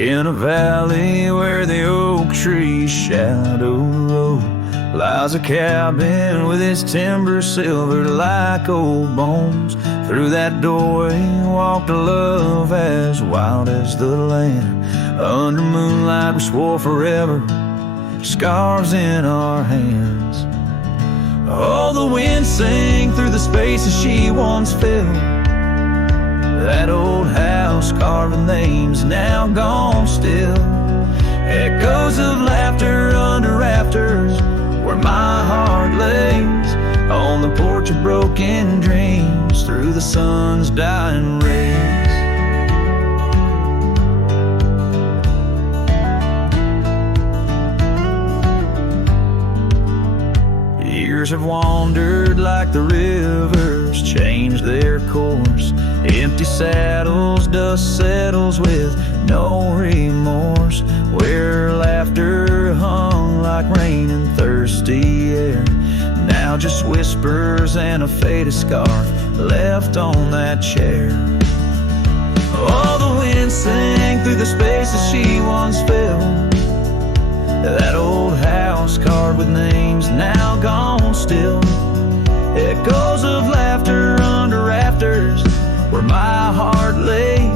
In a valley where the oak trees shadow the road lies a cabin with its timber silvered like old bones. Through that doorway walked a love as wild as the land. Under moonlight we swore forever, scarves in our hands. Oh, the wind sang through the spaces she once filled. That old house carved with names now gone still. Echoes of laughter under rafters where my heart lays. On the porch of broken dreams through the sun's dying rays. Years have wandered like the rivers, changed their course. Empty saddles, dust settles with no remorse. Where laughter hung like rain in thirsty air, now just whispers and a faded scarf left on that chair. Oh, the wind sang through the spaces she once filled. That old house carved with names now gone still. Echoes of laughter under rafters where my heart lays.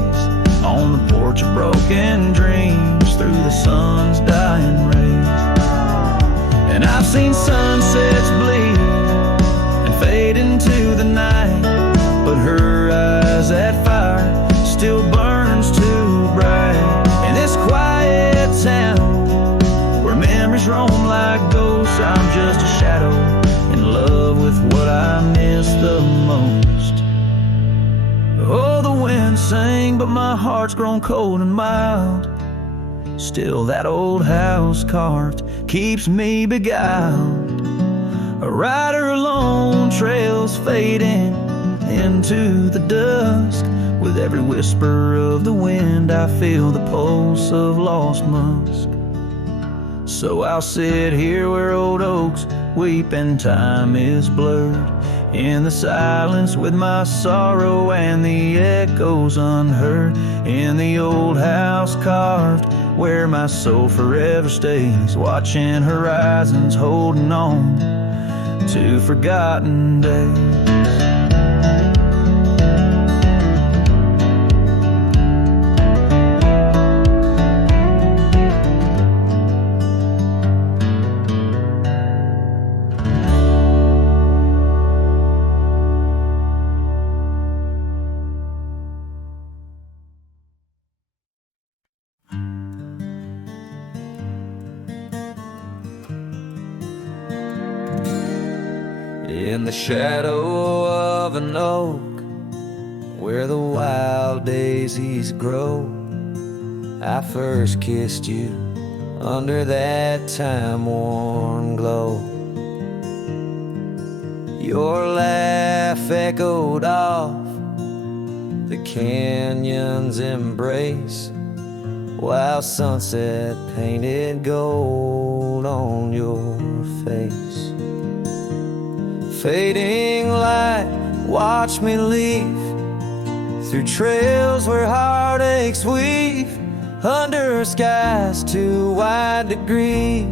On the porch of broken dreams through the sun's dying rays. And I've seen sunsets bleed and fade into the night, but her eyes, that fire still burns too bright. In this quiet town where memories roam like ghosts, I'm just a shadow in love with what I miss the most. Oh, the wind sang, but my heart's grown cold and mild. Still that old house carved keeps me beguiled. A rider alone, trails fading into the dusk. With every whisper of the wind I feel the pulse of lost musk. So I'll sit here where old oaks weep and time is blurred, in the silence with my sorrow and the echoes unheard. In the old house carved where my soul forever stays, watching horizons, holding on to forgotten days. In the shadow of an oak where the wild daisies grow, I first kissed you under that time-worn glow. Your laugh echoed off the canyon's embrace, while sunset painted gold on your face. Fading light, watch me leave through trails where heartaches weave, under skies too wide to grieve.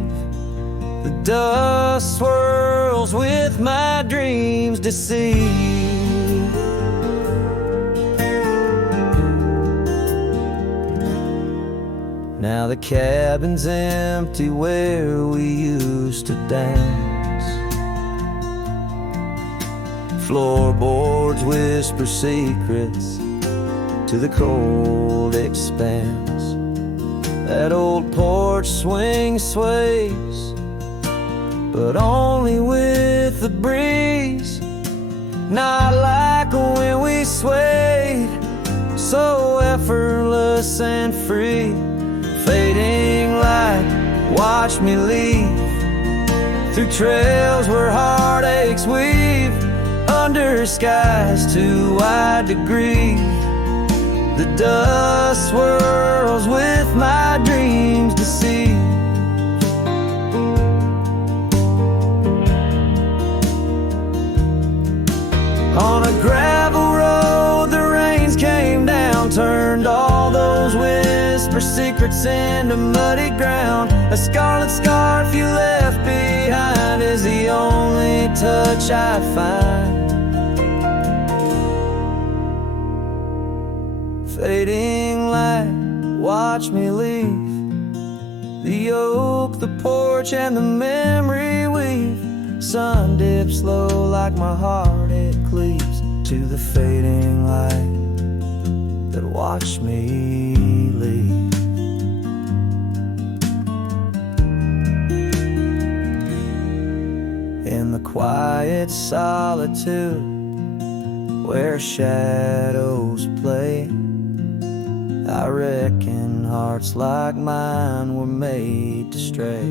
The dust swirls with my dreams deceive. Now the cabin's empty where we used to dance. Floorboards whisper secrets to the cold expanse. That old porch swing sways, but only with the breeze. Not like when we swayed, so effortless and free. Fading light, watch me leave through trails where heartaches weave, under skies too wide to grieve. The dust swirls with my dreams deceive. On a gravel road the rains came down, turned all those whispers secrets into muddy ground. A scarlet scarf you left behind is the only touch I find. Fading light, watch me leave. The oak, the porch, and the memory weave. Sun dips low like my heart, it cleaves to the fading light that watched me leave. In the quiet solitude where shadows play, I reckon hearts like mine were made to stray.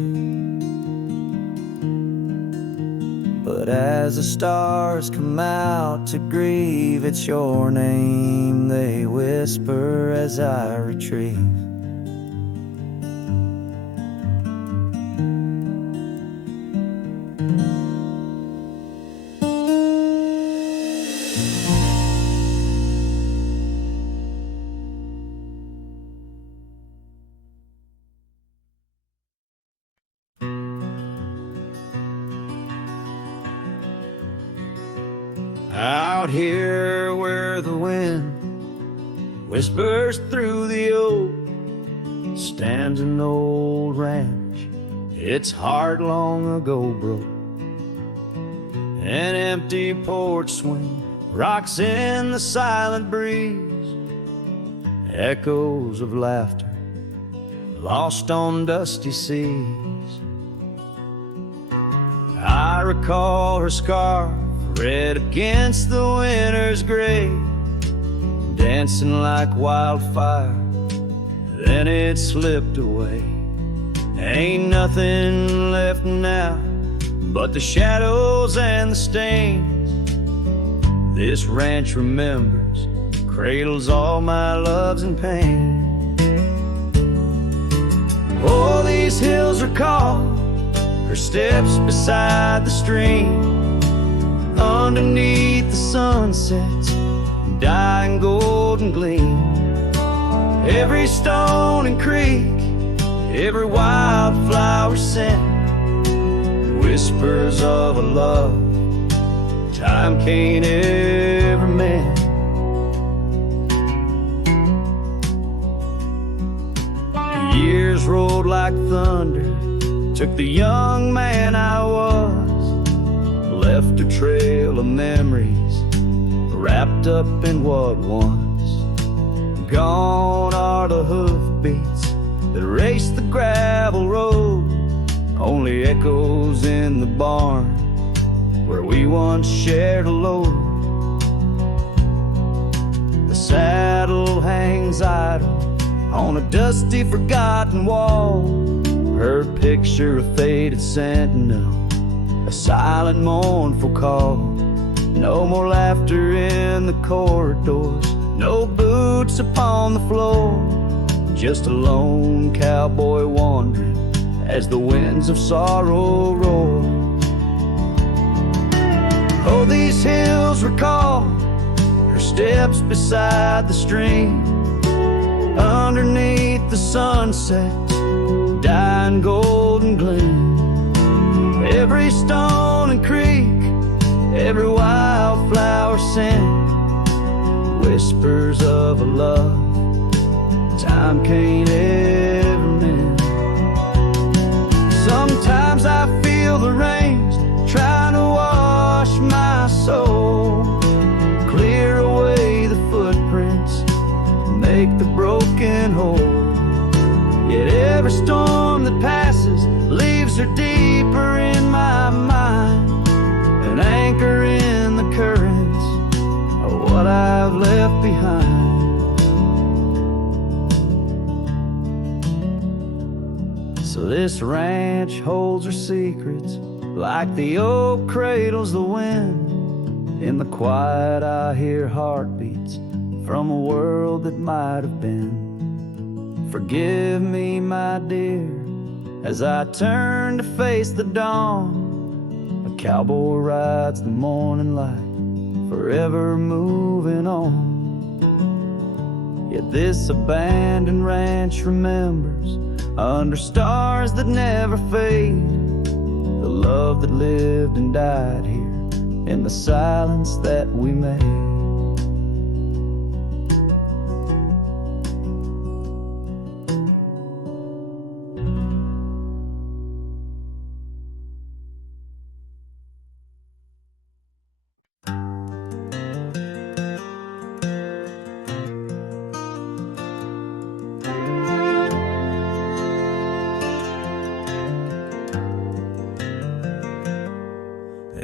But as the stars come out to grieve, it's your name they whisper as I retrieve. Out here where the wind whispers through the oak, stands an old ranch, its heart long ago broke. An empty porch swing rocks in the silent breeze, echoes of laughter lost on dusty seas. I recall her scarf red against the winter's gray, dancing like wildfire, then it slipped away. Ain't nothing left now but the shadows and the stains. This ranch remembers, cradles all my loves and pain. Oh, these hills recall her steps beside the stream, underneath the sunset's dying golden gleam. Every stone and creek, every wildflower scent, whispers of a love time can't ever mend. Years rolled like thunder, took the young man I was, left a trail of memories wrapped up in what once. Gone are the hoofbeats that raced the gravel road, only echoes in the barn where we once shared a load. The saddle hangs idle on a dusty forgotten wall, her picture a faded sentinel, a silent mournful call. No more laughter in the corridors, no boots upon the floor, just a lone cowboy wandering as the winds of sorrow roar. Oh, these hills recall her steps beside the stream, underneath the sunset's dying golden gleam. Every stone and creek, every wildflower scent, whispers of a love time can't ever mend. Sometimes I feel the rains trying to wash my soul, clear away the footprints, make the broken whole. Yet every storm that passes leaves her deeper in my mind, an anchor in the currents of what I've left behind. So this ranch holds her secrets like the oak cradles the wind. In the quiet I hear heartbeats from a world that might have been. Forgive me, my dear, as I turn to face the dawn. A cowboy rides the morning light, forever moving on. Yet this abandoned ranch remembers, under stars that never fade, the love that lived and died here in the silence that we made.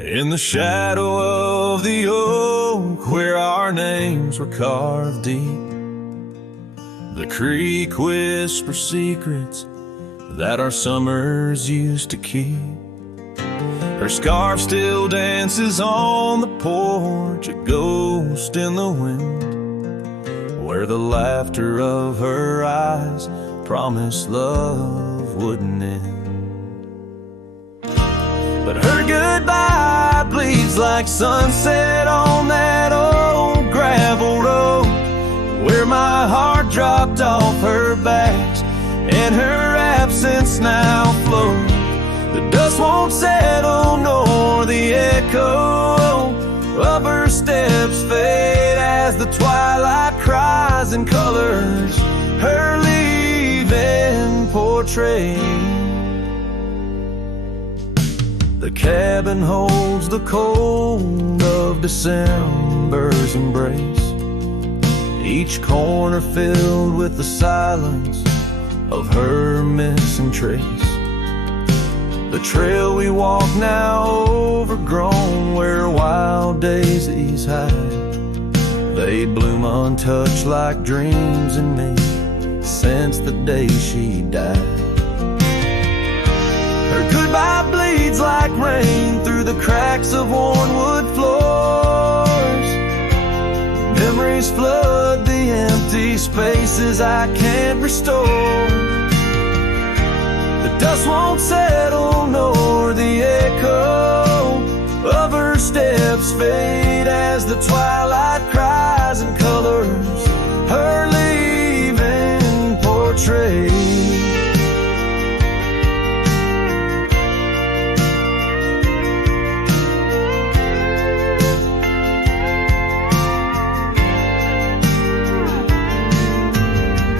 In the shadow of the oak where our names were carved deep, the creek whispers secrets that our summers used to keep. Her scarf still dances on the porch, a ghost in the wind, where the laughter of her eyes promised love wouldn't end. But her goodbye bleeds like sunset on that old gravel road, where my heart dropped off her back and her absence now flows. The dust won't settle nor the echo of her steps fade as the twilight cries and colors her leaving portrait. The cabin holds the cold of December's embrace, each corner filled with the silence of her missing trace. The trail we walk now overgrown, where wild daisies hide, they bloom untouched like dreams in me since the day she died. Her goodbye bleeds like rain through the cracks of worn wood floors. Memories flood the empty spaces I can't restore. The dust won't settle nor the echo of her steps fade as the twilight cries and colors her leaving portrait.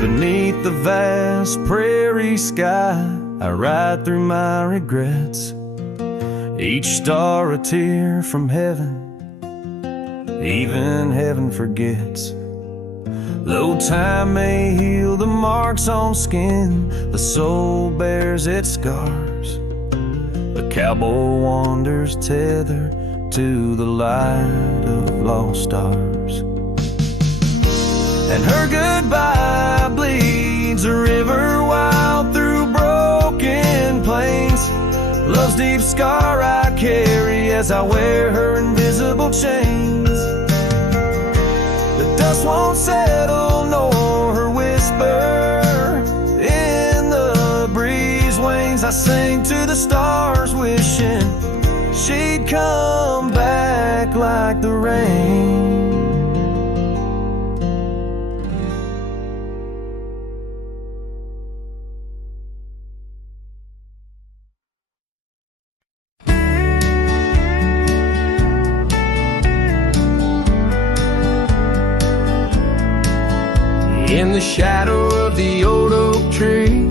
Beneath the vast prairie sky, I ride through my regrets, each star a tear from heaven, even heaven forgets. Though time may heal the marks on skin, the soul bears its scars. The cowboy wanders tethered to the light of lost stars. And her goodbye bleeds a river wild through broken plains, love's deep scar I carry as I wear her invisible chains. The dust won't settle nor her whisper in the breeze wanes. I sing to the stars wishing she'd come back like the rain. In the shadow of the old oak tree,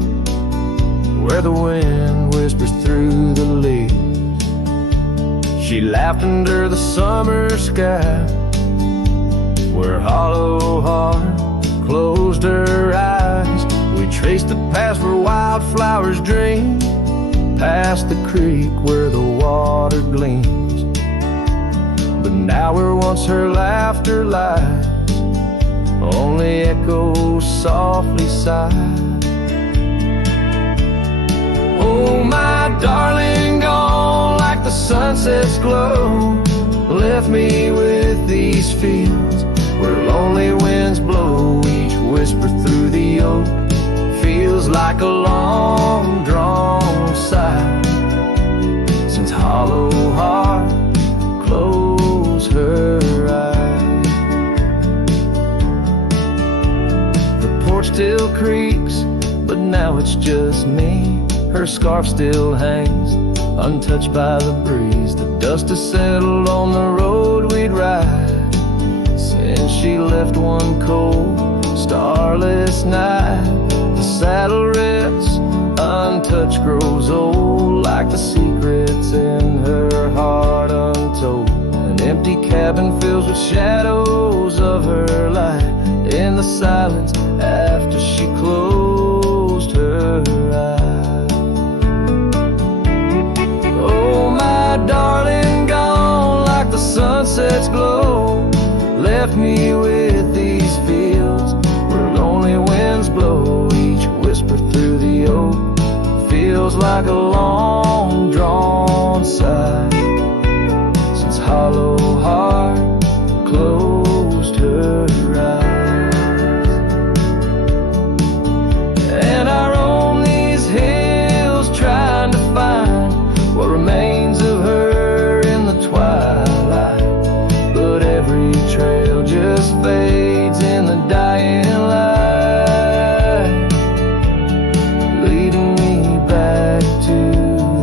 where the wind whispers through the leaves, she laughed under the summer sky, where hollow heart closed her eyes. We traced the path where wildflowers dream, past the creek where the water gleams. But now where once her laughter lies, only echoes softly sigh. Oh, my darling, gone like the sunset's glow, left me with these fields where lonely winds blow. Each whisper through the oak feels like a long drawn sigh, since hollow heart closed her eyes. still creaks, but now it's just me. Her scarf still hangs, untouched by the breeze. The dust has settled on the road we'd ride since she left one cold, starless night. The saddle rests, untouched, grows old, like the secrets in her heart untold. An empty cabin fills with shadows of her light in the silence after she closed her eyes. Oh, my darling, gone like the sunset's glow, left me with these fields where lonely winds blow. Each whisper through the oak feels like a long drawn sigh, since hollow heart closed her eyes. And I roam these hills trying to find what remains of her in the twilight, but every trail just fades in the dying light, leading me back to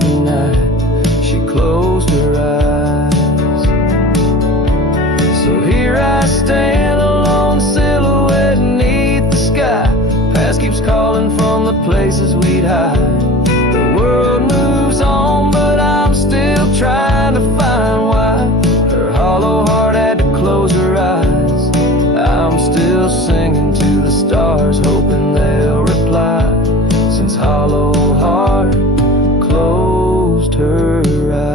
the night she closed her eyes. So here I stand, a lone silhouette beneath the sky. Past keeps calling from the places we'd hide. The world moves on, but I'm still trying to find why her hollow heart had to close her eyes. I'm still singing to the stars, hoping they'll reply, since hollow heart closed her eyes.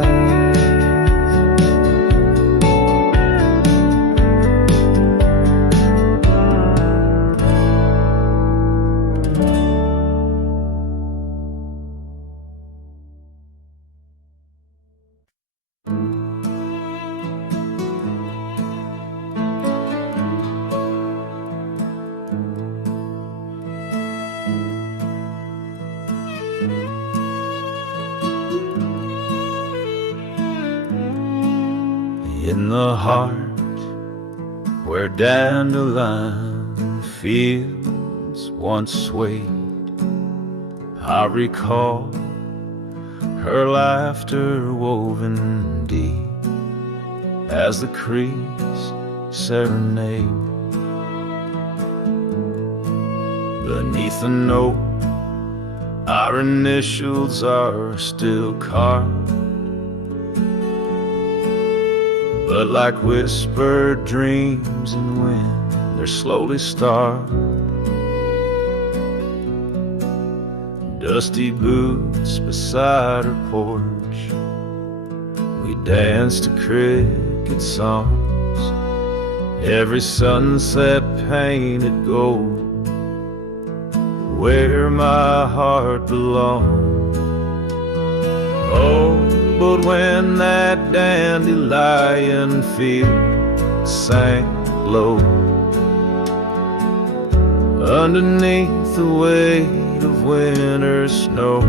In the heart where dandelion fields once swayed, I recall her laughter woven deep as the creeks serenade. Beneath the note, our initials are still carved, but like whispered dreams in wind, they're slowly starved. Dusty boots beside her porch, we dance to cricket songs. Every sunset painted gold, where my heart belongs. Oh, but when that dandelion field sank low, underneath the weight of winter snow,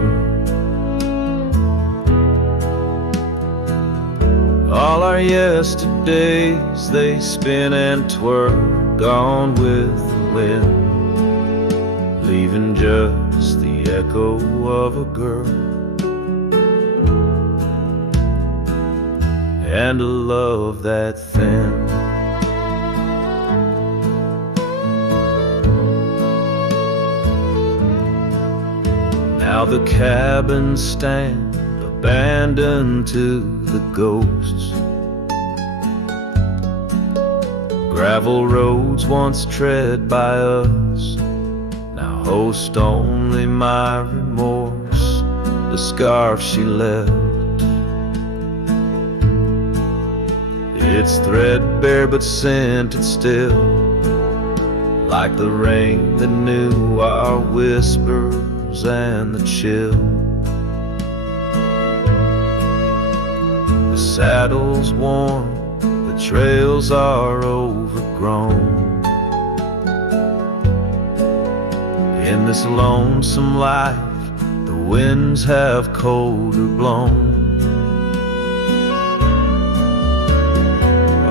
all our yesterdays they spin and twirl, gone with the wind, leaving just the echo of a girl and a love that thin. Now the cabins stand abandoned to the ghosts. Gravel roads once tread by us now host only my remorse, the scarf she left. It's threadbare but scented still, like the rain that knew our whispers and the chill. The saddle's worn, the trails are overgrown. In this lonesome life, the winds have colder blown.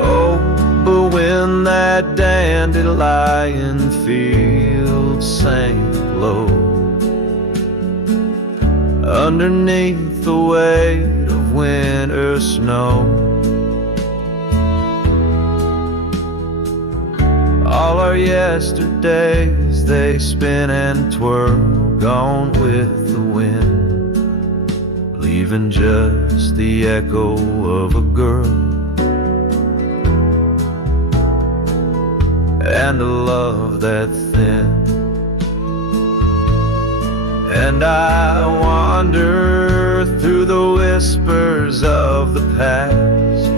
Oh, but when that dandelion field sank low underneath the weight of winter snow. All our yesterdays, they spin and twirl, gone with the wind, leaving just the echo of a girl and a love that thin. And I wander through the whispers of the past,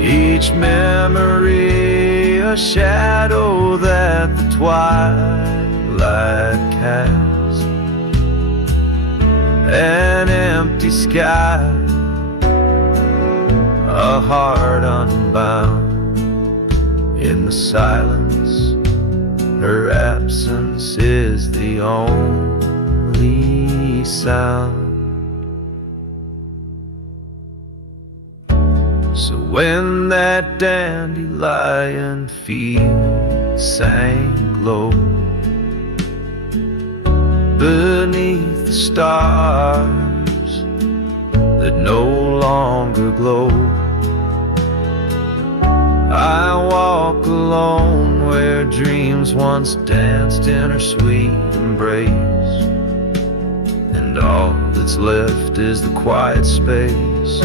each memory a shadow that the twilight casts, an empty sky, a heart unbound. In the silence, her absence is the only sound. So when that dandelion field sank low beneath the stars that no longer glow, I walk alone where dreams once danced in her sweet embrace, and all that's left is the quiet space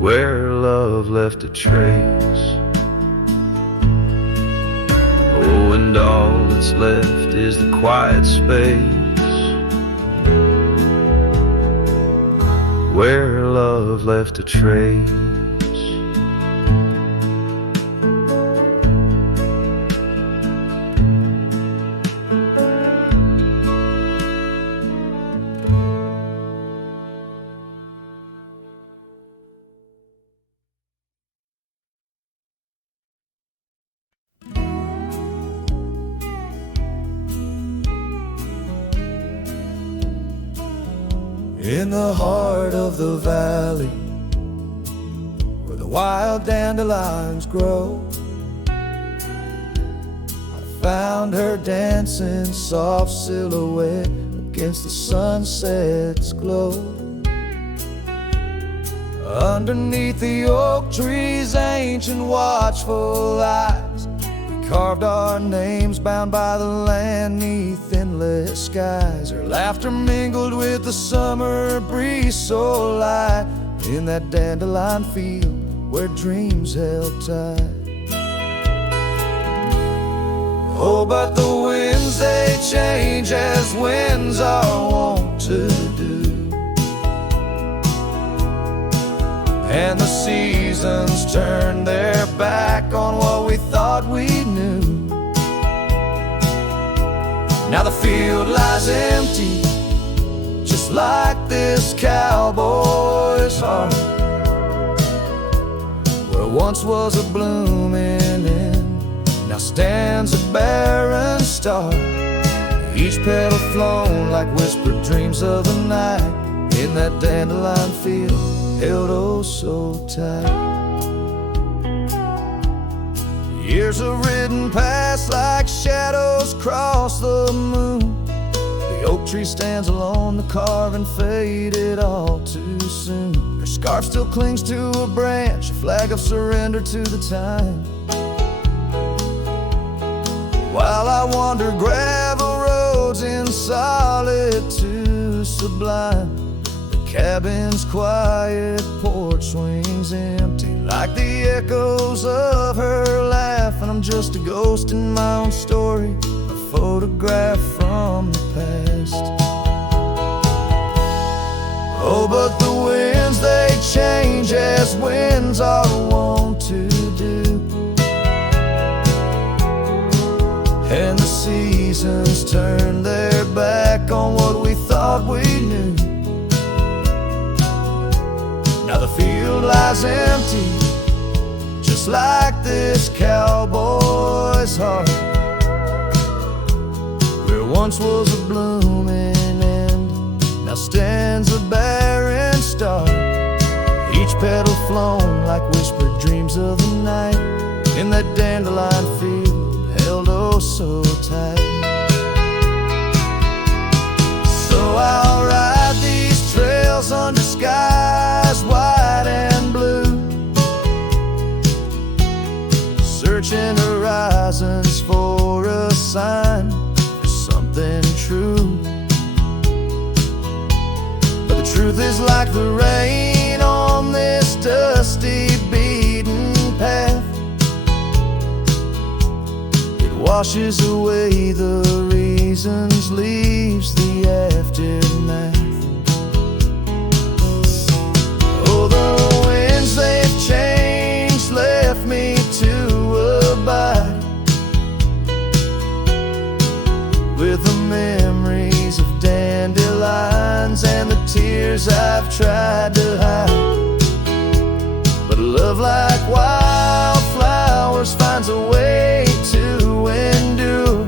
where love left a trace. Oh, and all that's left is the quiet space where love left a trace. In the heart of the valley, where the wild dandelions grow, I found her dancing soft silhouette against the sunset's glow. Underneath the oak tree's ancient watchful eyes, we carved our names bound by the land 'neath endless skies. Her laughter mingled with the summer breeze so light in that dandelion field where dreams held tight. Oh, but the winds, they change as winds are wont to do, and the seasons turn their back on what we thought we knew. Now the field lies empty, just like this cowboy's heart, where once was a blooming end, now stands a barren star. Each petal flown like whispered dreams of the night in that dandelion field held oh so tight. Years have ridden past like shadows cross the moon. The oak tree stands alone, the carving faded all too soon. Her scarf still clings to a branch, a flag of surrender to the time. While I wander gravel roads in solitude sublime, the cabin's quiet porch swings empty like the echoes of her laugh, and I'm just a ghost in my own story, a photograph from the past. Oh, but the winds, they change as winds are wont to do, and the seasons turn their back on what we thought we knew. Now the field lies empty, just like this cowboy's heart, where once was a blooming end, now stands a barren star. Each petal flown like whispered dreams of the night night in that dandelion field, held oh so tight. So I'll ride these trails under skies white and blue, searching horizons for a sign of something true. But the truth is like the rain on this dusty beaten path, it washes away the reasons, leaves the aftermath. Oh, the winds they've changed, left me to abide with the memories of dandelions and the tears I've tried to hide. But love like wildflowers finds a way to endure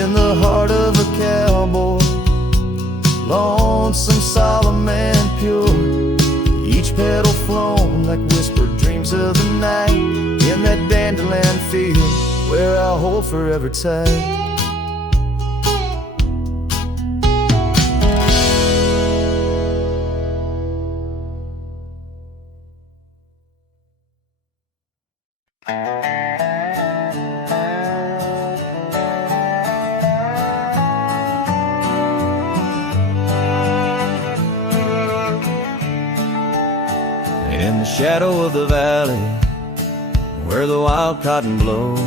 in the heart of a cowboy, lonesome, solemn and pure. Each petal flown like whispered dreams of the night in that dandelion field where I'll hold forever tight. In the shadow of the valley where the wild cotton blows,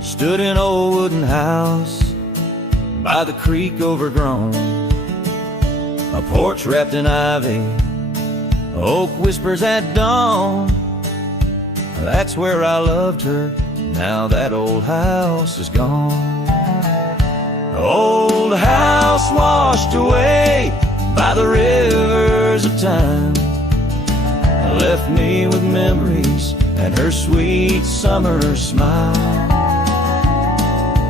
stood an old wooden house by the creek overgrown. A porch wrapped in ivy, oak whispers at dawn. That's where I loved her, now that old house is gone. Old house washed away by the rivers of time, left me with memories and her sweet summer smile.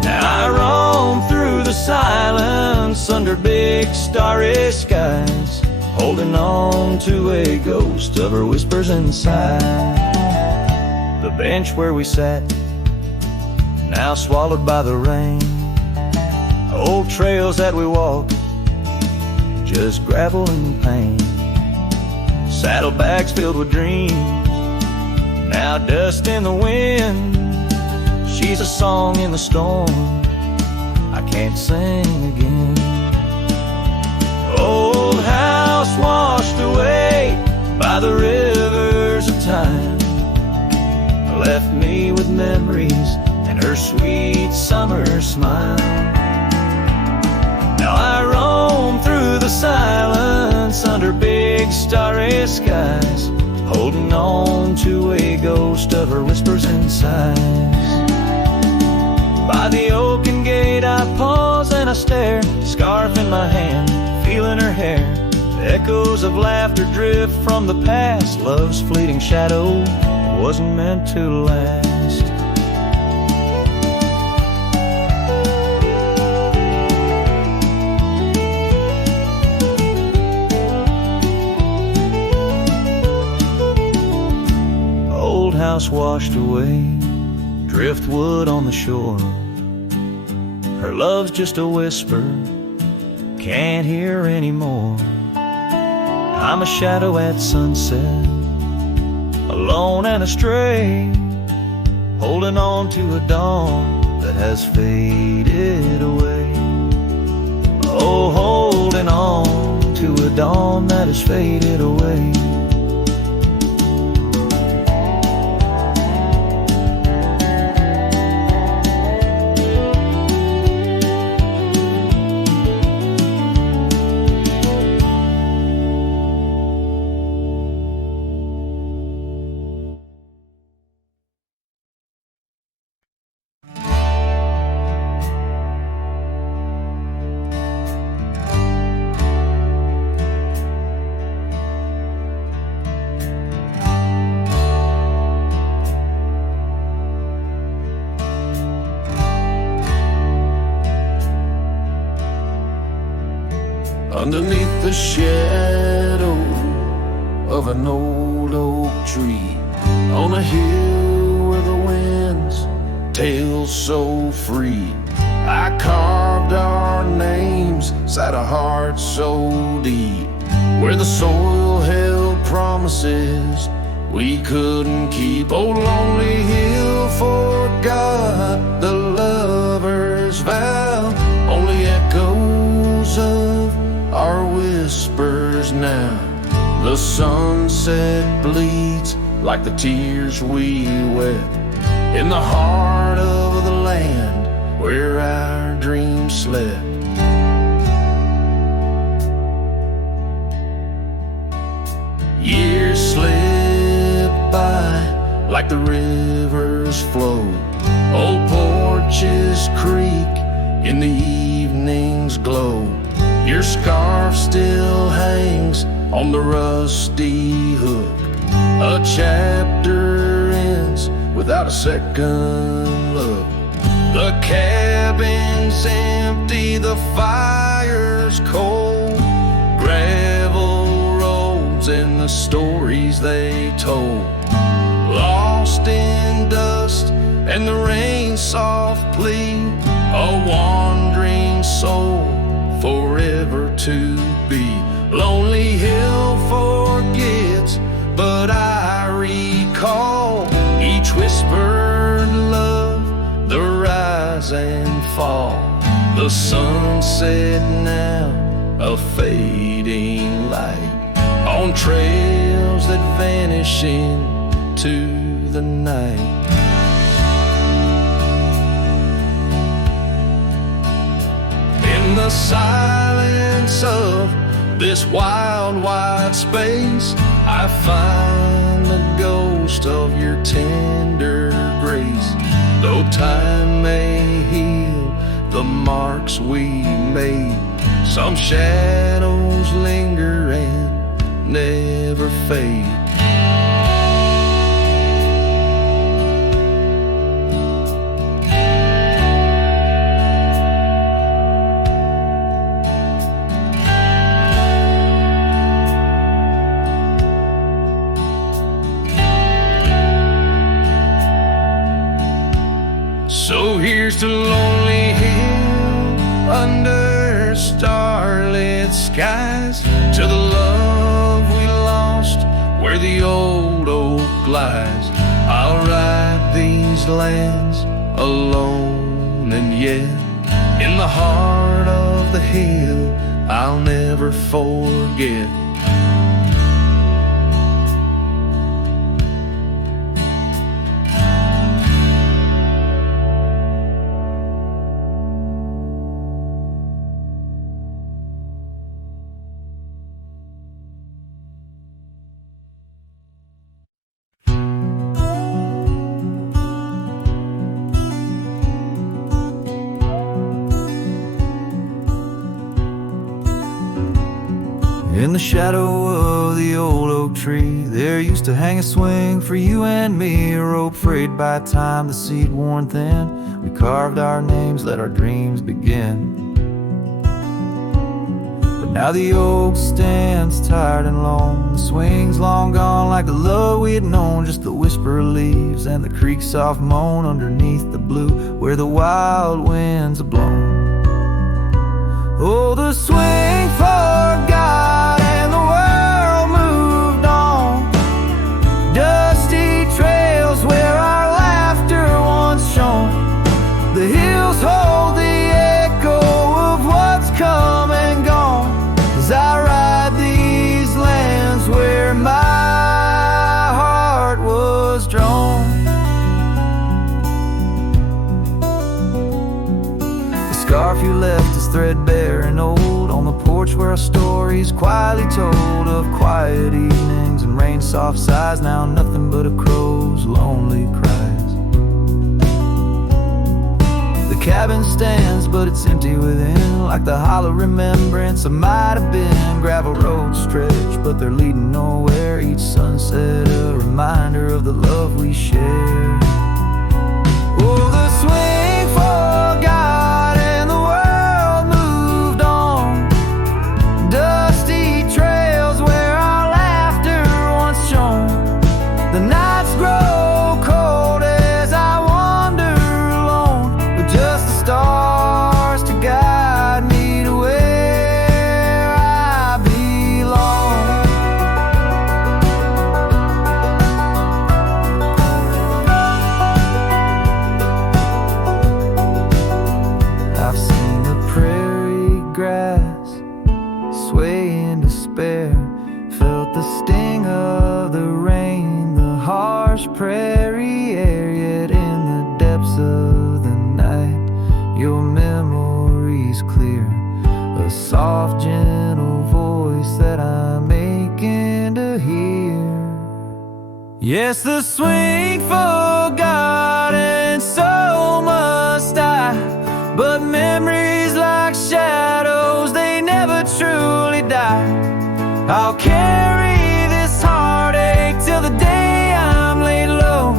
Now I roam through the silence under big starry skies, holding on to a ghost of her whispers inside. The bench where we sat, now swallowed by the rain. Old trails that we walked, just gravel and pain. Saddlebags filled with dreams, now dust in the wind. She's a song in the storm, I can't sing again. Old house washed away by the rivers of time, left me with memories and her sweet summer smile. Now I roam through the silence under big starry skies, holding on to a ghost of her whispers and sighs. By the oaken gate I pause and I stare, scarf in my hand, feeling her hair. Echoes of laughter drift from the past, love's fleeting shadow wasn't meant to last. Old house washed away, driftwood on the shore. Her love's just a whisper, can't hear anymore. I'm a shadow at sunset, alone and astray, holding on to a dawn that has faded away. Oh, holding on to a dawn that has faded away. Underneath the shadow of an old oak tree on a hill where the winds tale so free. I carved our names inside a heart so deep, where the soil held promises we couldn't keep. Oh, lonely hill forgot the lover's vow, only echoes of our whispers now. The sunset bleeds like the tears we wept in the heart of the land where our dreams slept. Years slip by like the river's flow. Old porches creak in the evening's glow. Your scarf still hangs on the rusty hook. A chapter ends without a second look. The cabin's empty, the fire's cold. Gravel roads and the stories they told, lost in dust and the rain's soft plea. A wandering soul forever to be. Lonely hill forgets, but I recall each whispered love, the rise and fall. The sunset now, a fading light on trails that vanish into the night. In the silence of this wild, wide space, I find the ghost of your tender grace. Though time may heal the marks we made, some shadows linger and never fade. So here's to Lonely Hill under starlit skies, to the love we lost where the old oak lies. I'll ride these lands alone, and yet in the heart of the hill I'll never forget. In the shadow of the old oak tree, there used to hang a swing for you and me, a rope frayed by time, the seed worn thin. We carved our names, let our dreams begin. But now the oak stands tired and lone, the swing's long gone like the love we had known, just the whisper of leaves and the creek's soft moan underneath the blue where the wild winds are blown. Oh, the swing forgot and the world moved on. Dusty trails where our laughter once shone. The hills hold the echo of what's come and gone, as I ride these lands where my heart was drawn. The scarf you left is threadbare and old on the porch where our stories quietly told of quiet evenings and rain soft sighs. Now nothing but a crow's lonely cries. The cabin stands but it's empty within, like the hollow remembrance of might have been. Gravel roads stretch but they're leading nowhere, each sunset a reminder of the love we share. Oh, the swing forgot and the world moved on. Dusty trails where our laughter despair, felt the sting of the rain, the harsh prairie air. Yet in the depths of the night, your memory's clear, a soft gentle voice that I'm aching to hear. Yes, the swing forgot and so must I, but memories like shadows, they never truly die. I'll carry this heartache till the day I'm laid low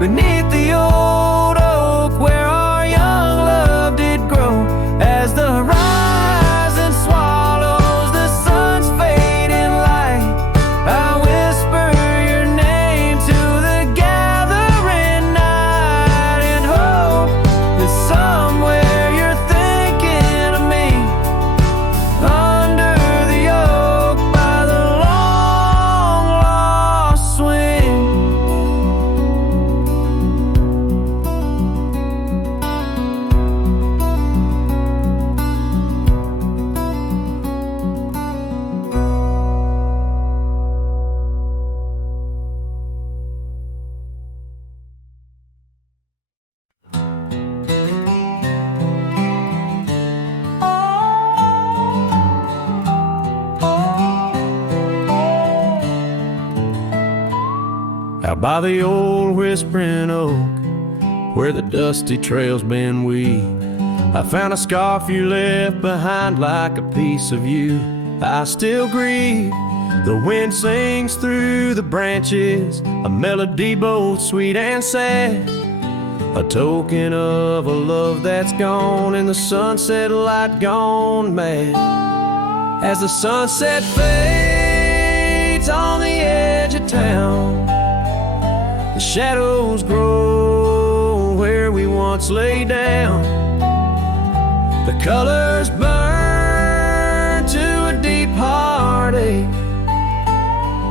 beneath the old oak where our young love did grow. As the horizon swallows the sun's fading light, I whisper your name to the gathering night and hope that somewhere you're thinking of me under the oak by the long lost swing. Out by the old whispering oak, where the dusty trails been weaved, I found a scarf you left behind like a piece of you I still grieve. The wind sings through the branches, a melody both sweet and sad, a token of a love that's gone and the sunset light gone mad. As the sunset fades on the edge of town, the shadows grow where we once lay down. The colors burn to a deep heartache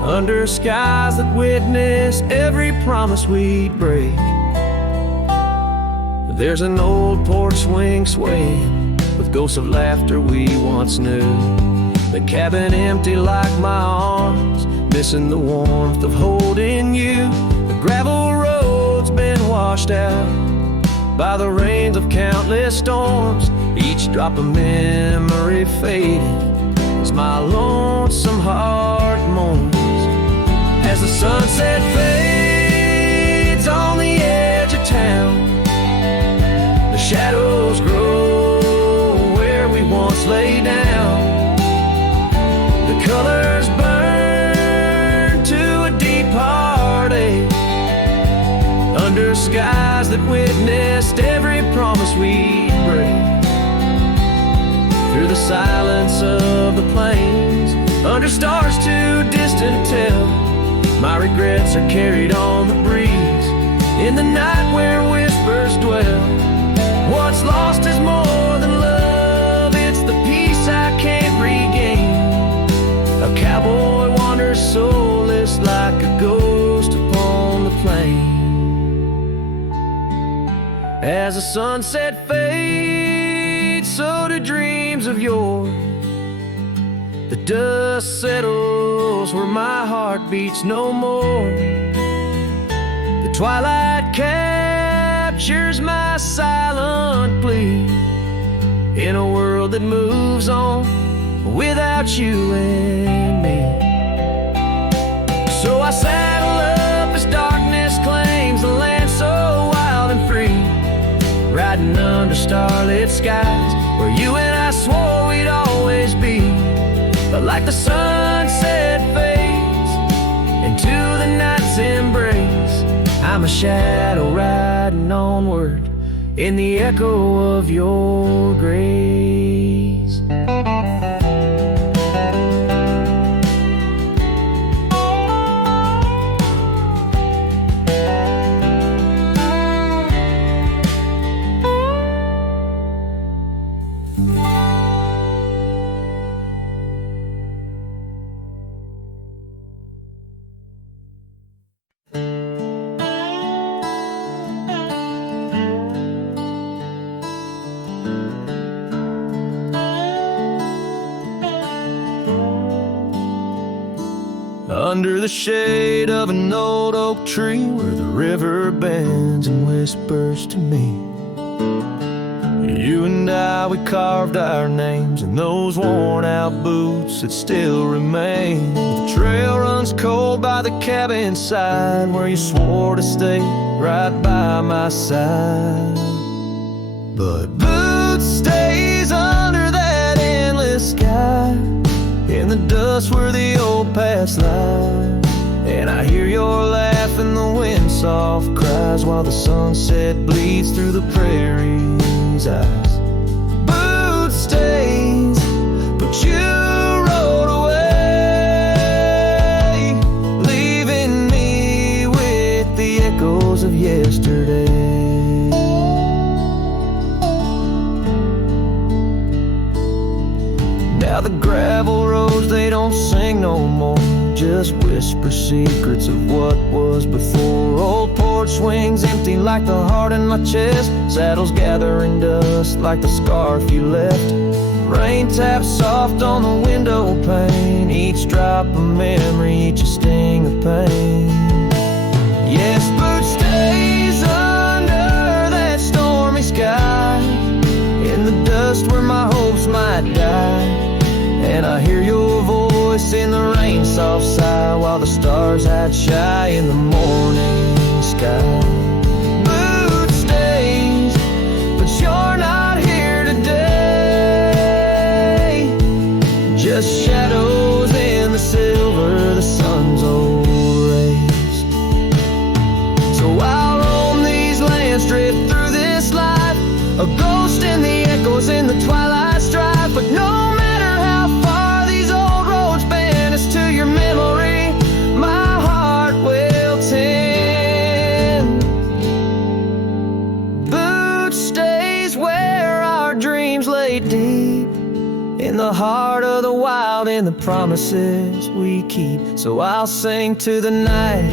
under skies that witness every promise we'd break. There's an old porch swing swaying with ghosts of laughter we once knew. The cabin empty like my arms, missing the warmth of holding you. The gravel road's been washed out by the rains of countless storms. Each drop of memory faded as my lonesome heart mourns. As the sunset fades on the edge of town, the shadows grow where we once lay down. The colors burn to a deep heartache under skies that witnessed every promise we'd break. Through the silence of the plains, under stars too distant to tell, my regrets are carried on the breeze in the night where whispers dwell. What's lost is more than love, it's the peace I can't regain. A cowboy wanders soulless like a ghost upon the plain. As the sunset fades, so do dreams of yore. The dust settles where my heart beats no more. The twilight captures my silent plea in a world that moves on without you and me. So I saddle up as darkness claims the land so wild and free, riding under starlit skies where you and I swore we'd always be. But like the sunset fades into the night's embrace, I'm a shadow riding onward in the echo of your grace. under the shade of an old oak tree where the river bends and whispers to me. You and I, we carved our names in those worn out boots that still remain. The trail runs cold by the cabin side where you swore to stay right by my side. But boots stays under that endless sky, in the dust where the old past lies. And I hear your laugh and the wind soft cries while the sunset bleeds through the prairie's eyes. Boots stays, but you rode away, leaving me with the echoes of yesterday. Now the gravel roads, they don't sing no more, just whisper secrets of what was before. Old porch swings empty like the heart in my chest, saddles gathering dust like the scarf you left. Rain taps soft on the window pane, each drop a memory, each a sting of pain. Yes, boots stays under that stormy sky, in the dust where my hopes might die. And I hear your voice in the rain soft sigh while the stars hide shy in the morning sky. Mood stays, but you're not here today, just shadows in the silver, the sun's old rays. So I'll roam these lands, drift through this life, a ghost in the echoes in the twilight strife. But no to your memory, my heart will tend. Boots stays where our dreams lay deep, in the heart of the wild, in the promises we keep. So I'll sing to the night,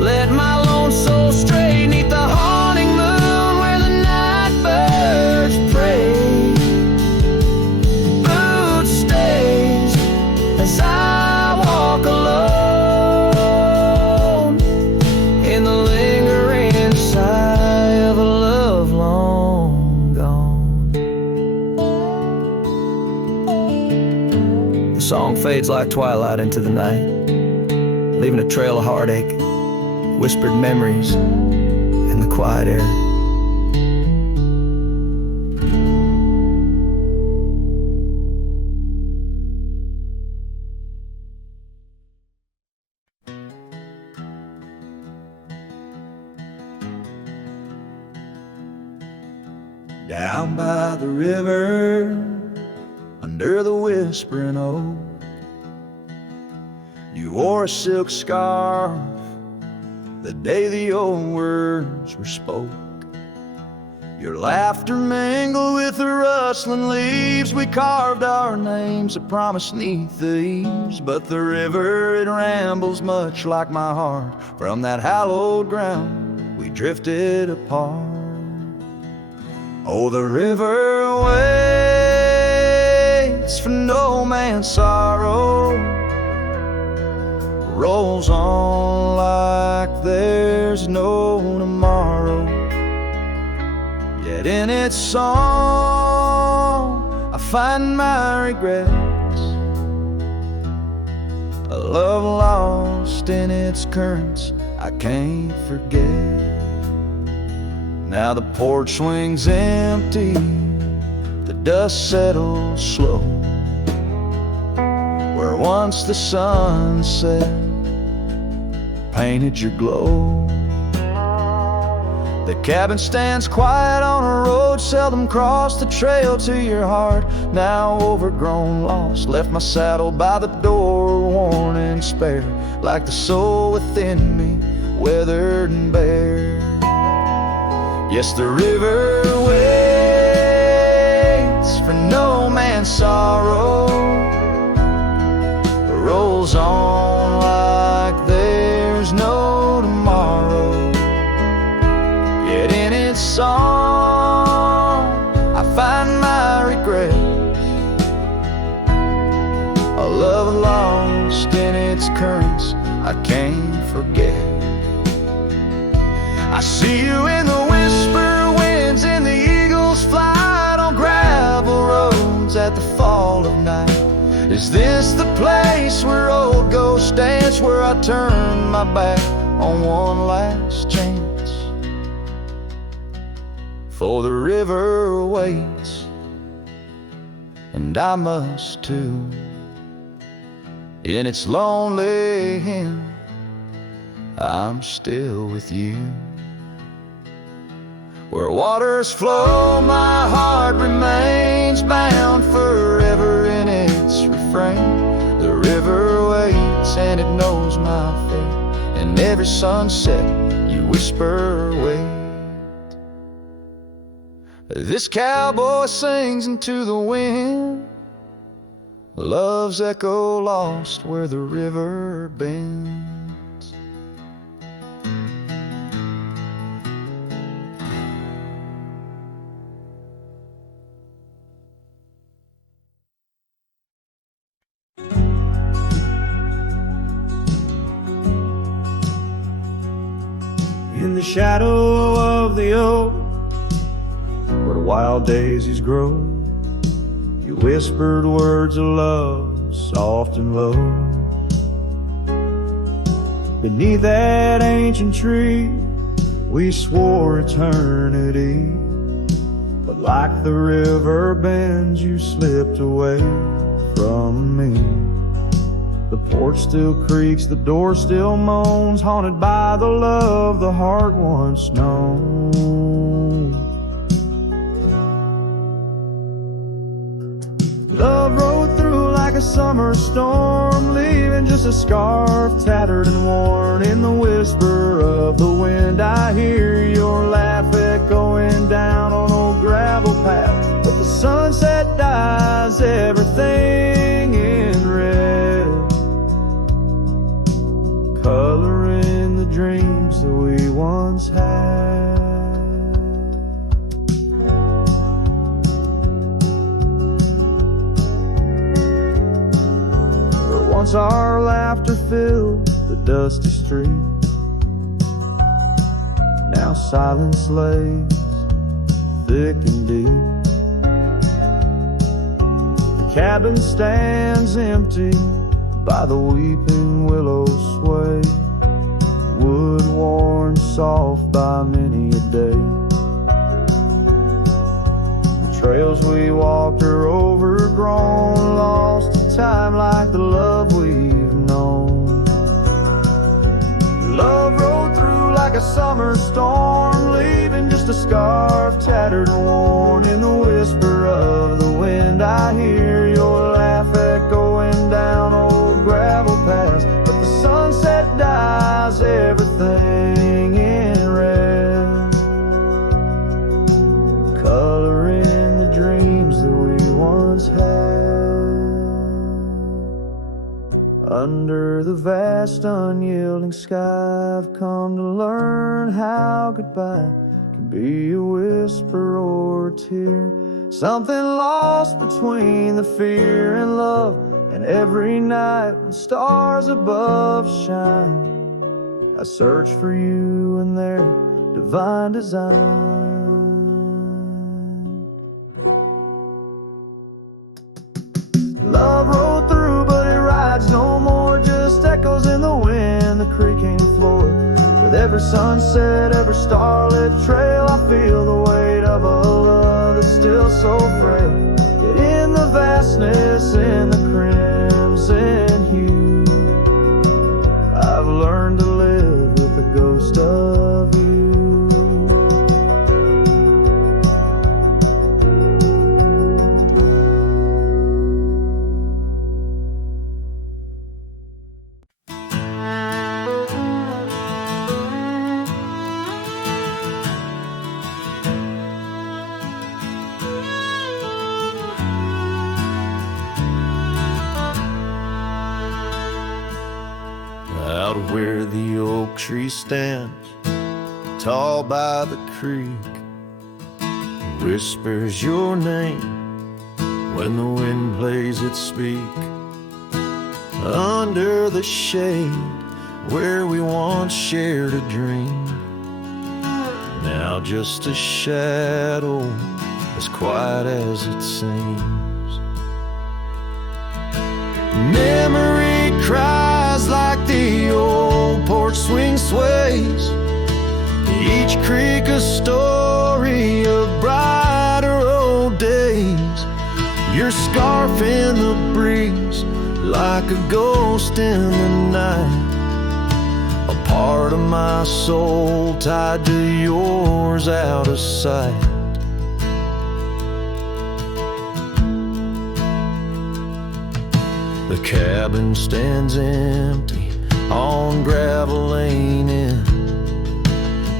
let my lone soul stray neath the haunting moon where the night birds pray. Boots stays as I walk alone in the lingering sigh of a love long gone. The song fades like twilight into the night, leaving a trail of heartache, whispered memories in the quiet air. Down by the river, under the whispering oak, you wore a silk scarf the day the old words were spoke. Your laughter mingled with the rustling leaves. We carved our names, a promise 'neath the eaves. But the river, it rambles much like my heart. From that hallowed ground, we drifted apart. Oh, the river waits for no man's sorrow, rolls on like there's no tomorrow. Yet in its song I find my regrets, a love lost in its currents I can't forget. Now the porch swings empty, the dust settles slow, where once the sunset painted your glow. The cabin stands quiet on a road seldom crossed, the trail to your heart, now overgrown, lost. Left my saddle by the door, worn and spare, like the soul within me, weathered and bare. Yes, the river waits for no man's sorrow, rolls on like there's no tomorrow. Yet in its song I find my regrets, a love lost in its currents I can't forget. I see you in the whisper winds, in the eagle's flight, on gravel roads at the fall of night. Is this the place where old ghosts dance, where I turn my back on one last chance? For the river waits, and I must too. In its lonely hymn, I'm still with you. Where waters flow, my heart remains bound forever in its refrain. The river waits and it knows my fate, and every sunset you whisper wait. This cowboy sings into the wind, love's echo lost where the river bends. In the shadow of the oak, where wild daisies grow, you whispered words of love, soft and low. Beneath that ancient tree, we swore eternity, but like the river bends, you slipped away from me. The porch still creaks, the door still moans, haunted by the love the heart once known. Love rode through like a summer storm, leaving just a scarf tattered and worn. In the whisper of the wind, I hear your laugh echoing down on old gravel path. But the sunset dyes everything in red, coloring the dreams that we once had. Where once our laughter filled the dusty street, now silence lays thick and deep. The cabin stands empty by the weeping willow sway, wood worn soft by many a day. The trails we walked are overgrown, lost to time like the love we've known. Love rode through like a summer storm, leaving just a scarf tattered and worn. In the whisper of the wind, I hear your laugh echoing down old gravel paths. But the sunset dyes everything in red, coloring the dreams that we once had. Under the vast unyielding sky, I've come to learn how goodbye can be a whisper or a tear, something lost between the fear and love. And every night when stars above shine, I search for you in their divine design. Love rolled through, but it rides no more, just echoes in the wind, the creaking floor. With every sunset, every starlit trail, I feel the weight of a love that's still so frail. Yet in the vastness, in the crimson hue, I've learned to live with the ghost of you. Out where the oak tree stands, tall by the creek, whispers your name when the wind plays its speak. Under the shade where we once shared a dream. Now just a shadow, as quiet as it seems. Memory cries like the old porch swing sways, each creak a story of brighter old days. Your scarf in the breeze, like a ghost in the night. A part of my soul tied to yours out of sight. The cabin stands empty on gravel lane in.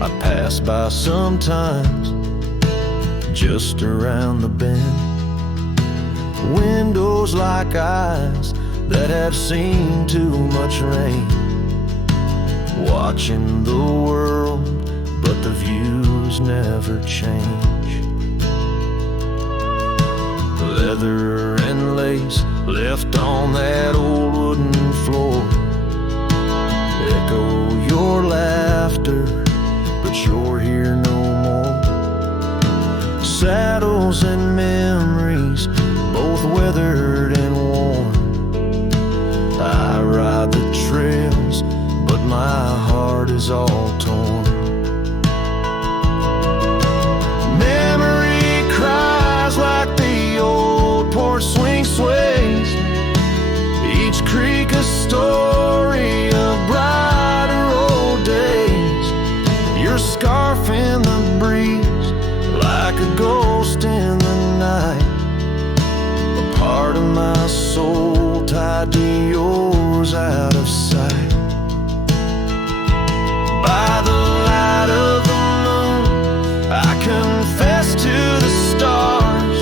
I pass by sometimes, just around the bend. Windows like eyes that have seen too much rain. Watching the world, but the views never change. Leather and lace left on that old wooden floor echo your laughter, but you're here no more. Saddles and memories, both weathered and worn. I ride the trails, but my heart is all torn. Memory cries like the old porch swing sways, each creak a story of brighter old days. Your scarf in the breeze, like a ghost in the night. A part of my soul tied to yours out of sight. By the light of the moon, I confess to the stars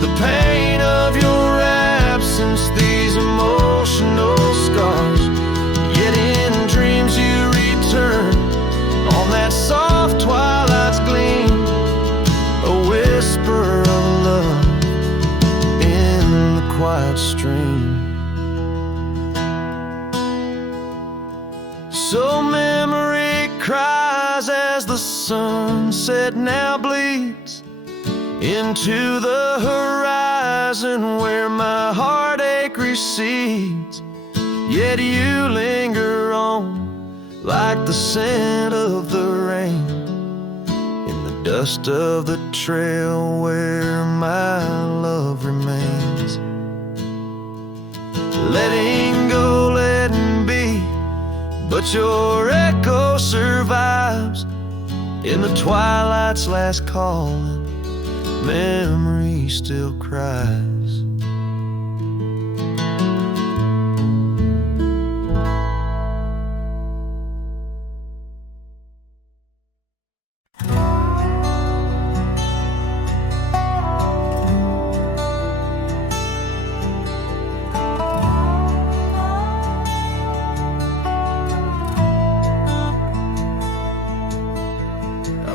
the pain of your absence, these emotional scars. Yet in dreams you return on that soft twilight's gleam, a whisper of love in the quiet stream. So memory cries as the sunset now bleeds into the horizon where my heartache recedes. Yet you linger on like the scent of the rain in the dust of the trail where my love remains. Letting go, letting be, but your echo survives in the twilight's last calling. Memory still cries.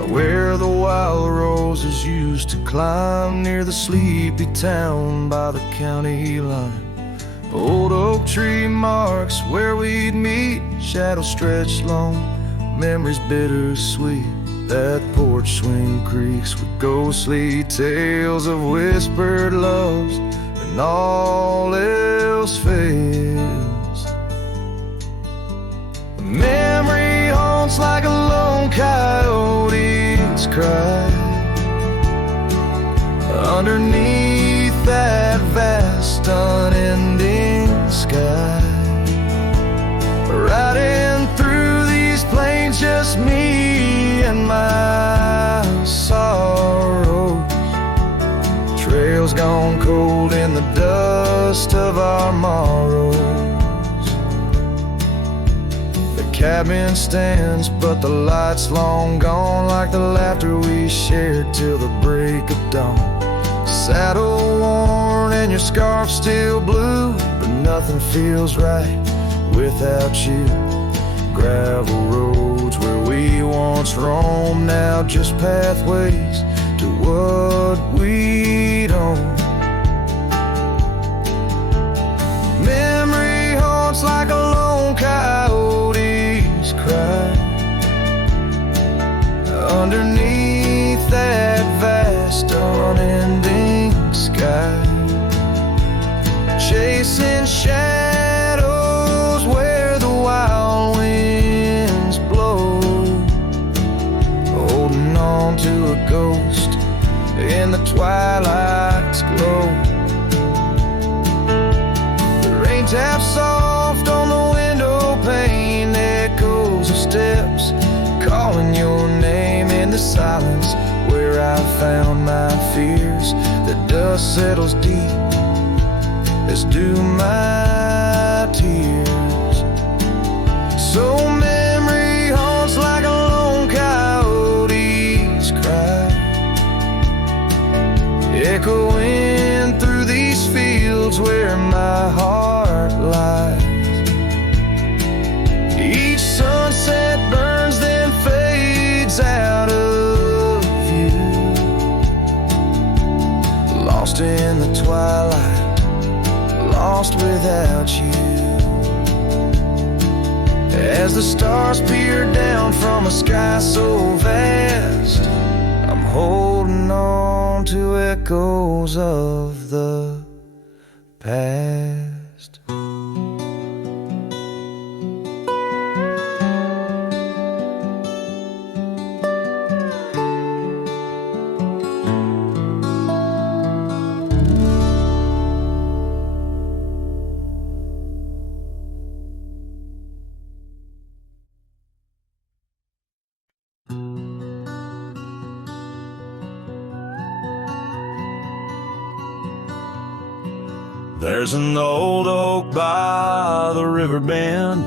Where the wild roses used to climb near the sleepy town by the county line. Old oak tree marks where we'd meet, shadows stretched long, memories bittersweet. That porch swing creaks with ghostly tales of whispered loves when all else fails. Memory haunts like a lone coyote's cry underneath that vast unending sky. Riding through these plains, just me and my sorrows. Trails gone cold in the dust of our morrows. Cabin stands, but the light's long gone, like the laughter we shared till the break of dawn. Saddle worn and your scarf still blue, but nothing feels right without you. Gravel roads where we once roamed, now just pathways to what we'd own. Memory haunts like a lone coyote twilight's glow. The rain taps soft on the window pane, echoes of steps calling your name in the silence where I found my fears. The dust settles deep, as do my tears. So memory haunts like a lone coyote's cry, echoing through these fields where my heart lies. Each sunset burns then fades out of view, lost in the twilight, lost without you. As the stars peer down from a sky so vast, I'm holding on to echoes of the past. There's an old oak by the river bend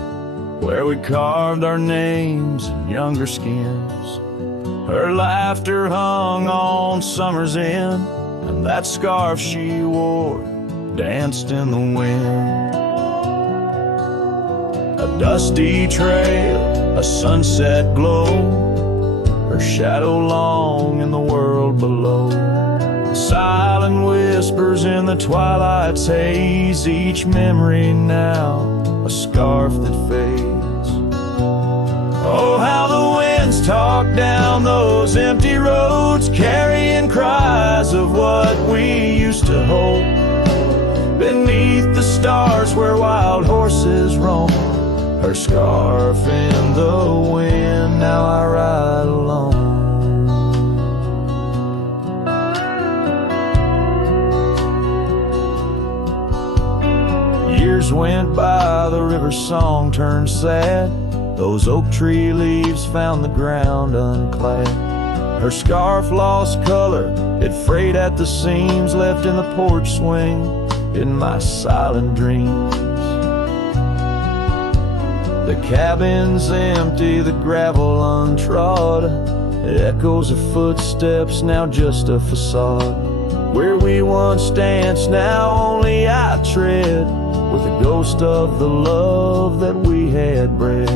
where we carved our names in younger skins. Her laughter hung on summer's end, and that scarf she wore danced in the wind. A dusty trail, a sunset glow, her shadow long in the world below. Silent whispers in the twilight's haze, each memory now a scarf that fades. Oh, how the winds talk down those empty roads, carrying cries of what we used to hold. Beneath the stars where wild horses roam, her scarf in the wind, now I ride alone. Years went by, the river's song turned sad. Those oak tree leaves found the ground unclad. Her scarf lost color, it frayed at the seams, left in the porch swing in my silent dreams. The cabin's empty, the gravel untrod, echoes of footsteps, now just a facade. Where we once danced, now only I tread, with the ghost of the love that we had bred.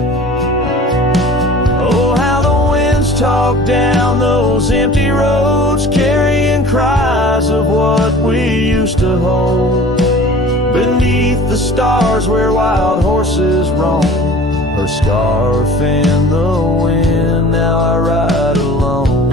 Oh, how the winds talk down those empty roads, carrying cries of what we used to hold. Beneath the stars where wild horses roam, her scarf in the wind, now I ride alone.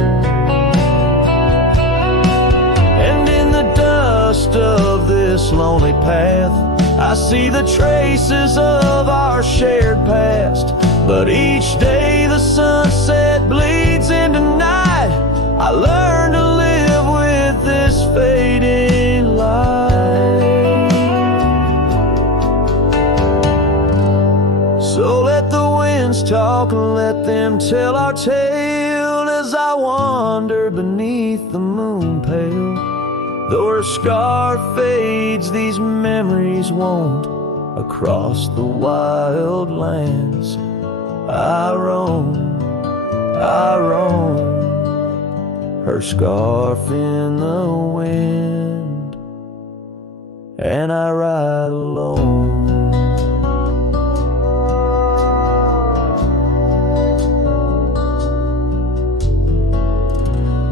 And in the dust of this lonely path, I see the traces of our shared past. But each day the sunset bleeds into night, I learn to live with this fading light. So let the winds talk and let them tell our tale as I wander beneath the moon pale. Though her scarf fades, these memories won't. Across the wild lands I roam, her scarf in the wind, and I ride alone.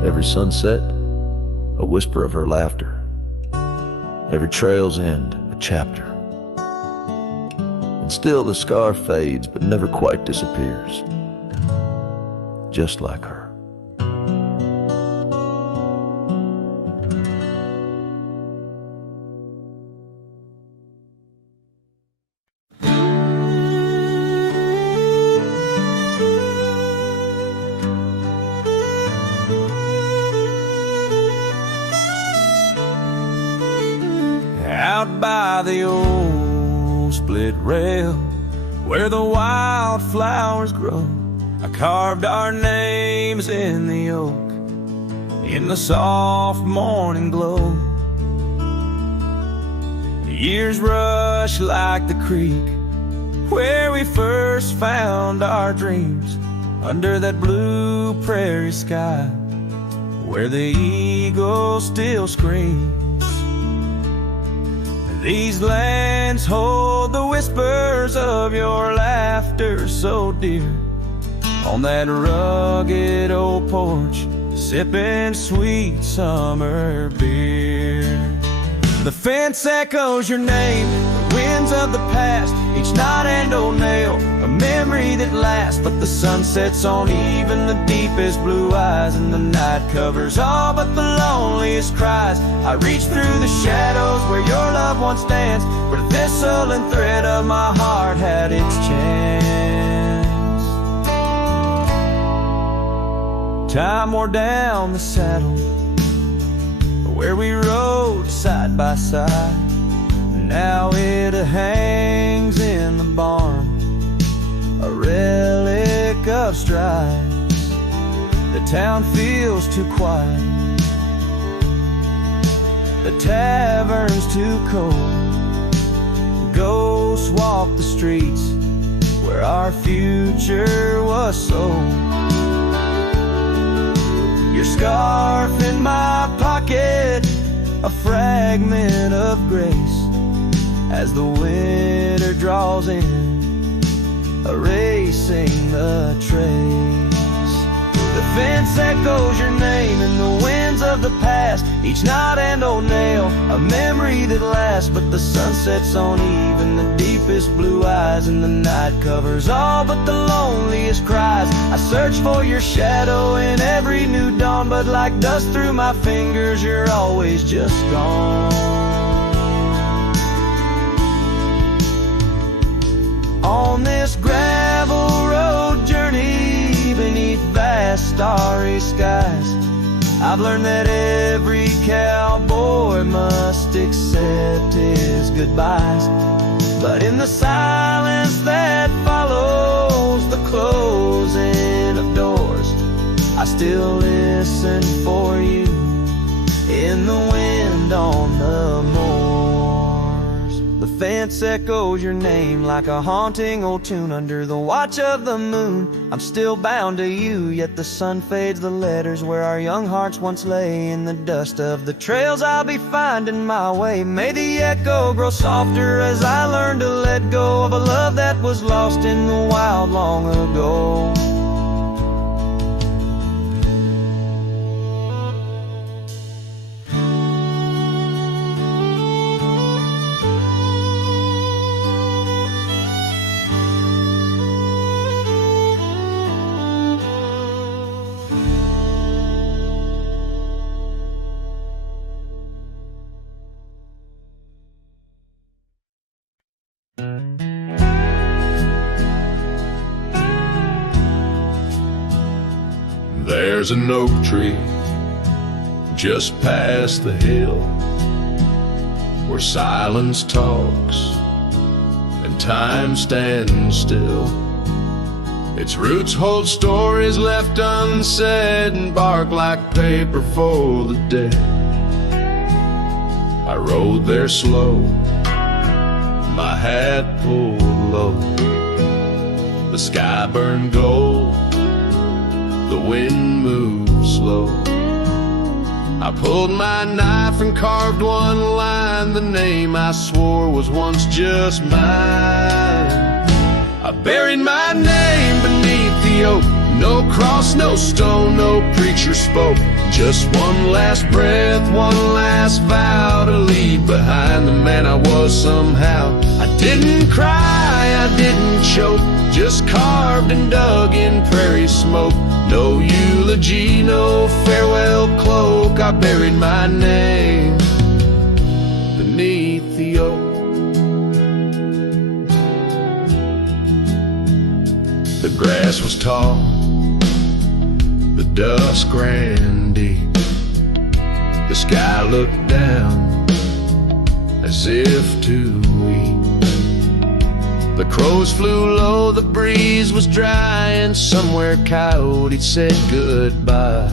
Every sunset, a whisper of her laughter. Every trail's end, a chapter. And still the scarf fades, but never quite disappears. Just like her. out by the old split rail where the wildflowers grow. I carved our names in the oak in the soft morning glow. Years rush like the creek where we first found our dreams, under that blue prairie sky where the eagle still screams. These lands hold the whispers of your laughter so dear, on that rugged old porch sipping sweet summer beer. The fence echoes your name, the winds of the past, each knot and old nail, a memory that lasts. But the sun sets on even the deepest blue eyes, and the night covers all but the loneliest cries. I reach through the shadows where your loved one stands, where the thistle and thread of my heart had its chance. Time wore down the saddle where we rode side by side. Now it hangs in the barn, a relic of strides. The town feels too quiet, the tavern's too cold. Ghosts walk the streets where our future was sold. Your scarf in my pocket, a fragment of grace, as the winter draws in, erasing the trace. The fence echoes your name in the winds of the past, each knot and old nail, a memory that lasts. But the sun sets on even the deepest blue eyes, and the night covers all but the loneliest cries. I search for your shadow in every new dawn, but like dust through my fingers, you're always just gone. On this gravel road journey beneath vast starry skies, I've learned that every cowboy must accept his goodbyes. But in the silence that follows the closing of doors, I still listen for you in the wind on the moors. The fence echoes your name like a haunting old tune under the watch of the moon. I'm still bound to you, yet the sun fades the letters where our young hearts once lay. In the dust of the trails I'll be finding my way. May the echo grow softer as I learn to let go of a love that was lost in the wild long ago. There's an oak tree just past the hill where silence talks and time stands still. Its roots hold stories left unsaid and bark like paper for the dead. I rode there slow, my hat pulled low. The sky burned gold, the wind moved slow. I pulled my knife and carved one line, the name I swore was once just mine. I buried my name beneath the oak, no cross, no stone, no preacher spoke. Just one last breath, one last vow to leave behind the man I was somehow. I didn't cry, I didn't choke, just carved and dug in prairie smoke. No eulogy, no farewell cloak, I buried my name beneath the oak. The grass was tall, the dusk ran deep. The sky looked down as if to weep. The crows flew low, the breeze was dry, and somewhere coyote said goodbye.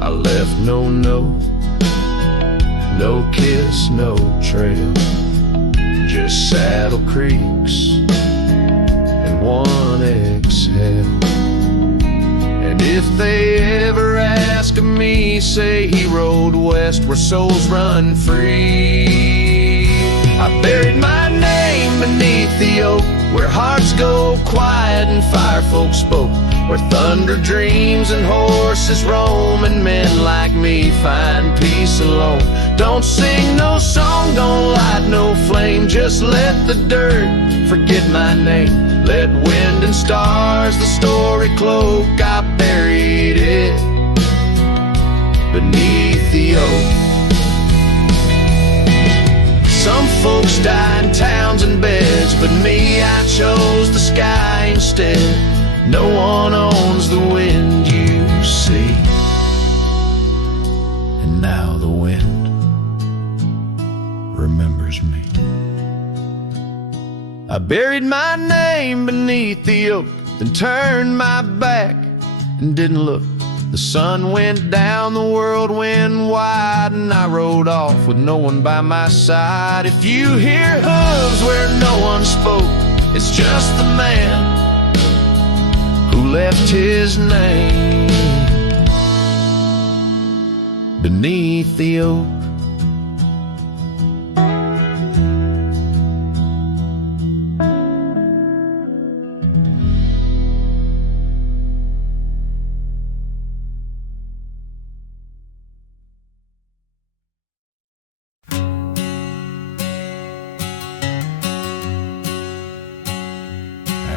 I left no note, no kiss, no trail, just saddle creaks and one exhale. And if they ever ask of me, say he rode west where souls run free. I buried my name beneath the oak, where hearts go quiet and fire folk spoke, where thunder dreams and horses roam, and men like me find peace alone. Don't sing no song, don't light no flame, just let the dirt forget my name. Let wind and stars the story cloak. I buried it beneath the oak. Some folks die in towns and beds, but me, I chose the sky instead. No one owns the wind you see, and now the wind remembers me. I buried my name beneath the oak, then turned my back and didn't look. The sun went down, the world went wide, and I rode off with no one by my side. If you hear hooves where no one spoke, it's just the man who left his name beneath the oak.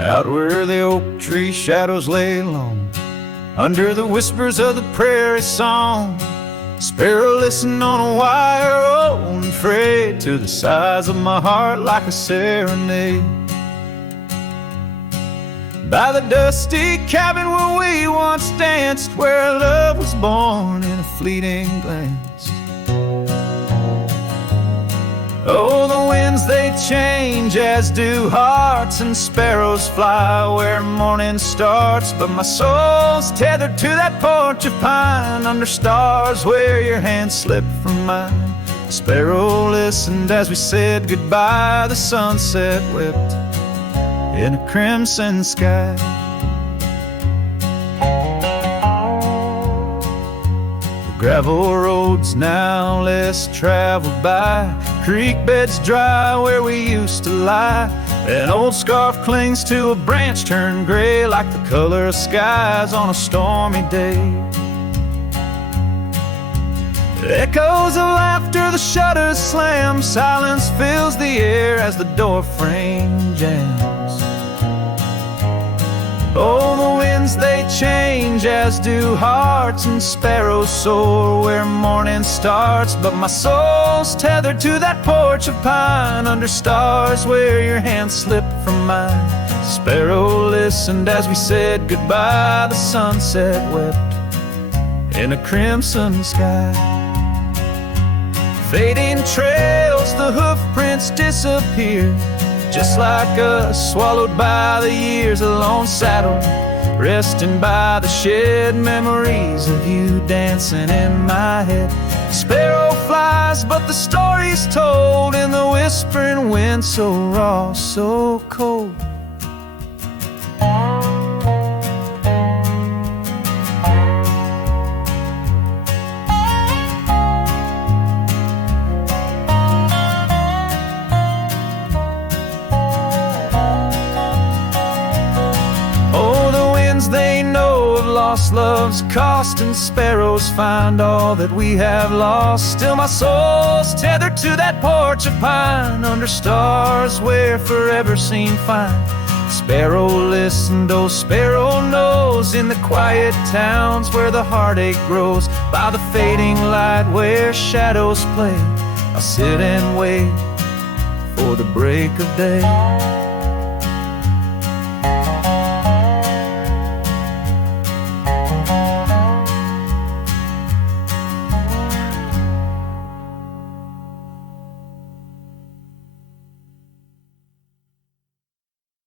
Out where the oak tree shadows lay long, under the whispers of the prairie song, sparrow listen on a wire, old and frayed, to the size of my heart like a serenade. By the dusty cabin where we once danced, where love was born in a fleeting glance. Oh, the winds they change, as do hearts, and sparrows fly where morning starts. But my soul's tethered to that porch of pine, under stars where your hand slipped from mine. The sparrow listened as we said goodbye. The sunset wept in a crimson sky. Gravel roads now less traveled by, creek beds dry where we used to lie. An old scarf clings to a branch turned gray, like the color of skies on a stormy day. Echoes of laughter, the shutters slam, silence fills the air as the door frame jams. Oh, the winds they change, as do hearts, and sparrows soar where morning starts. But my soul's tethered to that porch of pine, under stars where your hand slipped from mine. Sparrow listened as we said goodbye. The sunset wept in a crimson sky. Fading trails, the hoof prints disappear, just like us, swallowed by the years. A lone saddle, resting by the shed, memories of you dancing in my head. Sparrow flies, but the story's told in the whispering wind, so raw, so cold. They know of lost love's cost, and sparrows find all that we have lost. Still my soul's tethered to that porch of pine, under stars where forever seem fine. Sparrow listened, oh sparrow knows, in the quiet towns where the heartache grows. By the fading light where shadows play, I'll sit and wait for the break of day.